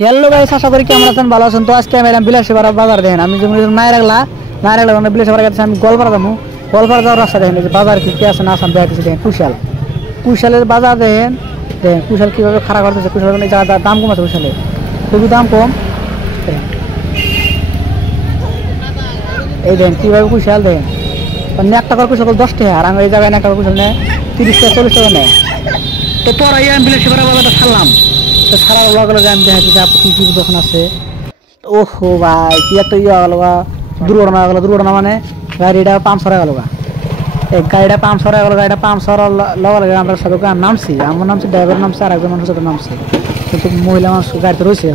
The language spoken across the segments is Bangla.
হ্যালো গাইস, আশা করি কেমন আছেন, ভালো আছেন। তো আজকে আমি এলাম বিলাসীপাড়া বাজার। দেখেন আমি যেমন নাই রাখলা মানে বিলাসীপাড়া গেছে, আমি গোলপাড়া যাবো। গোলপাড়া যাওয়ার রাস্তা দেখেন, যে বাজার কি কি আছে না আছে দেখতেছি। দেখেন কুশালের বাজার দেখেন। দেখেন কুশাল কীভাবে খারাপ করতেছে। কুশাল এই জায়গার দাম কম আছে, কুশালে খুবই দাম কম। এই দেখেন কীভাবে কুশাল দেখেন, মানে 1 টাকার কুশাল 10 টাকা, আর আমি এই জায়গায় 1 টাকার কুশাল নেয় 30 টাকা 40 টাকা নেয়। তো পরে আমি বিলাসীপাড়া বাজারটা ছাড়লাম। তো সারা লগে আমি দেখা কি কি দোকান আছে। ওহো ভাই, কি একটা ইয়ে গেল, দুর্ঘটনা মানে গাড়িটা পাংচার হয়ে গেল। এই গাড়িটা পাংচার হয়ে গেল। গাড়িটা পাংচার লগে আমরা সবাই নামছি, আমার নামছি, ড্রাইভার নামছে, আর একজন মানুষের সাথে নামছে। কিন্তু মহিলা মানুষ গাড়িতে রয়েছে।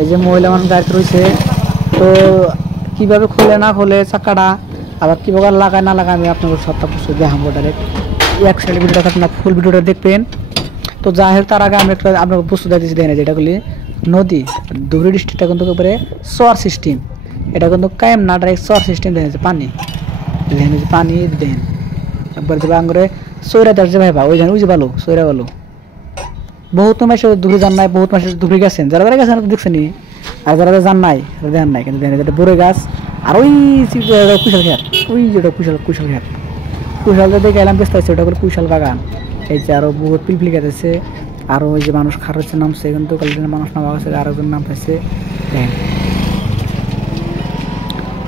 এই যে মহিলা মানুষ গাড়িতে রয়েছে, তো কীভাবে খোলে না খোলে চাকাটা, আবার কীভাবে লাগায় না লাগায়, আমি আপনাকে সবটা কিছু দেখাবো। ডাইরেক্ট এক সাইড ভিডিওটা আপনার ফুল ভিডিওটা দেখবেন। তো যাই হোক, তার আগে আমি একটা আপনাকে বস্তু দিয়েছি, দেখেন যেটাগুলি নদী ধুবড়ী ডিস্ট্রিক্টটা কিন্তু একেবারে চর সিস্টেম। এটা কিন্তু কায়েম না, ডাইরেক্ট চর সিস্টেম। দেখেন যে পানি, দেখেন যে পানি, দেখেন একবার যে বাংরে সৈরা দাস যে ভাইবা, ওই জানি ওই যে ভালো সৈরা ভালো। বহুত মাসে ধুবড়ি যান নাই, বহুত মাসে ধুবড়ি গেছেন, যারা যারা গেছেন দেখছেন। আর যারা যান নাই দেখেন নাই, কিন্তু দেখেন যেটা বড়ে গাছ, আর ওই কুশাল খেত, ওই যেটা কুশাল খেত, কুশাল দেখে এলাম ব্যস্ত আছে, ওটা করে কুশাল বাগান। এই যে আরো বহুত পিলপিলি গেছে, আরো ওই যে মানুষ খার হচ্ছে নামছে, কিন্তু কালদিনের মানুষ নামা গেছে, আরেকজন নাম পাইছে। দেখেন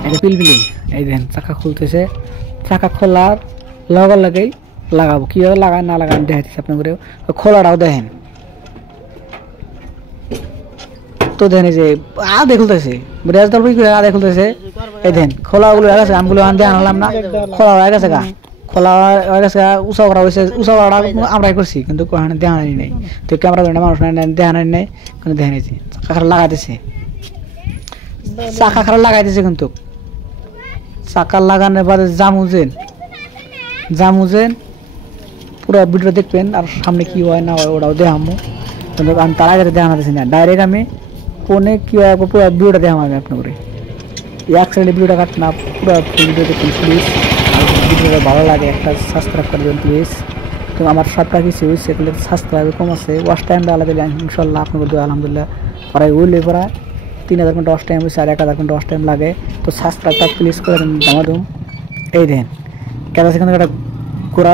এটা পিলপিলি। এই দেখেন চাকা খুলতেছে, চাকা খোলার লগে লগেই লাগাবো, কীভাবে লাগায় না লাগান দেখাইতেছে আপনার করে। খোলাটাও দেখেন। তো দেখেন এই যে আদে খুলতেছে, রেজদাল আদে খুলতেছে। এই দেখেন খোলাগুলো হয়ে গেছে, আমগুলো দেখান হলাম না, খোলা হয়ে গেছে গা, খোলা হয়ে গেছে, উঁচা করা হয়েছে। উঁচা করাটা আমরাই করছি, কিন্তু দেখানি নেই। তো ক্যামেরা ধরে মানুষ দেখানি নেই, কিন্তু দেখেন এই যে চাকা খারাপ লাগাইতেছে, চাকা খারাপ লাগাইতেছে। কিন্তু চাকা লাগানোর বাদে জামুজেন পুরো ভিডিও দেখবেন, আর সামনে কি হয় না হয় ওটাও দেখামো। কিন্তু আমি তার আগে দেখাতেছি না, ডাইরেক্ট আমি ফোনে কি হয় পুরো ভিডিওটা দেখাম আমি আপনার করে। এক সাইডে ভিডিওটা কাট না, পুরো ভিডিও দেখুন প্লিজ। আর ভিডিওটা ভালো লাগে একটা সাবস্ক্রাইব করে দেবেন প্লিজ। তো আমার সাতটা কিছু সেগুলো সাবস্ক্রাইব কম আছে, ওয়াশ টাইম আলাদা দিলে ইনশাল্লাহ আপনাকে দেবো আলহামদুলিল্লাহ। প্রায় ওইলে প্রায় 3000 ঘন্টা ওয়াশ টাইম হয়েছে, আর 1000 ঘন্টা ওয়াশ টাইম লাগে। তো সাবস্ক্রাইবটা প্লিজ করে দেন দামাদুম। এই দেন কেন সেখানে একটা ঘোড়া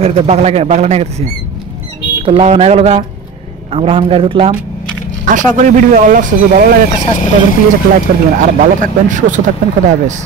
গাড়িতে বাগলা নিয়ে গেতেছি। তো লাগানো হয়ে গেল গা, আমরা হান গাড়ি উঠলাম। আশা করি ভিডিও ভালো লাগছে, যদি ভালো লাগে একটা সাবস্ক্রাইব করবেন প্লিজ, একটা লাইক করে দেবেন। আর ভালো থাকবেন, সুস্থ থাকবেন, খোদা হাফেজ।